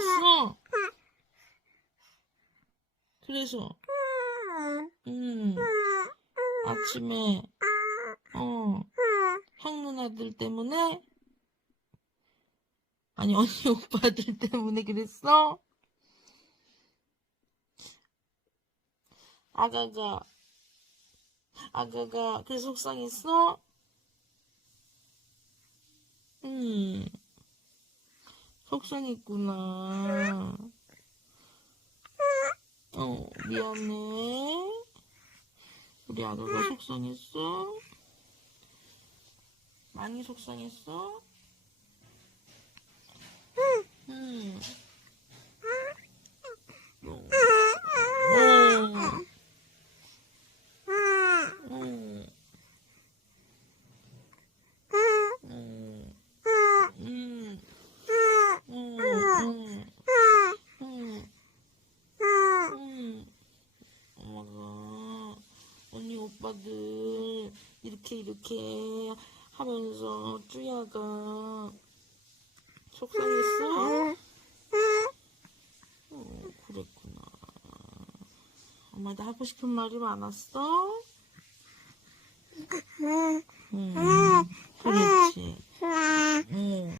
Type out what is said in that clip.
화났어? 그래서, 음, 아침에, 어, 형 누나들 때문에? 아니, 언니 오빠들 때문에 그랬어? 아가가, 아가가, 그래서 속상했어? 음, 속상했구나. 어, 미안해. 우리 아가가 속상했어? 많이 속상했어? 음. 어. 어. 어. 음. 음. 음. 음. 음. 엄마가 언니 오빠 들 이렇게 이렇게 하면서 쭈야가 속상했어? 어, 그랬구나. 엄마한테 하고 싶은 말이 많았어? 응.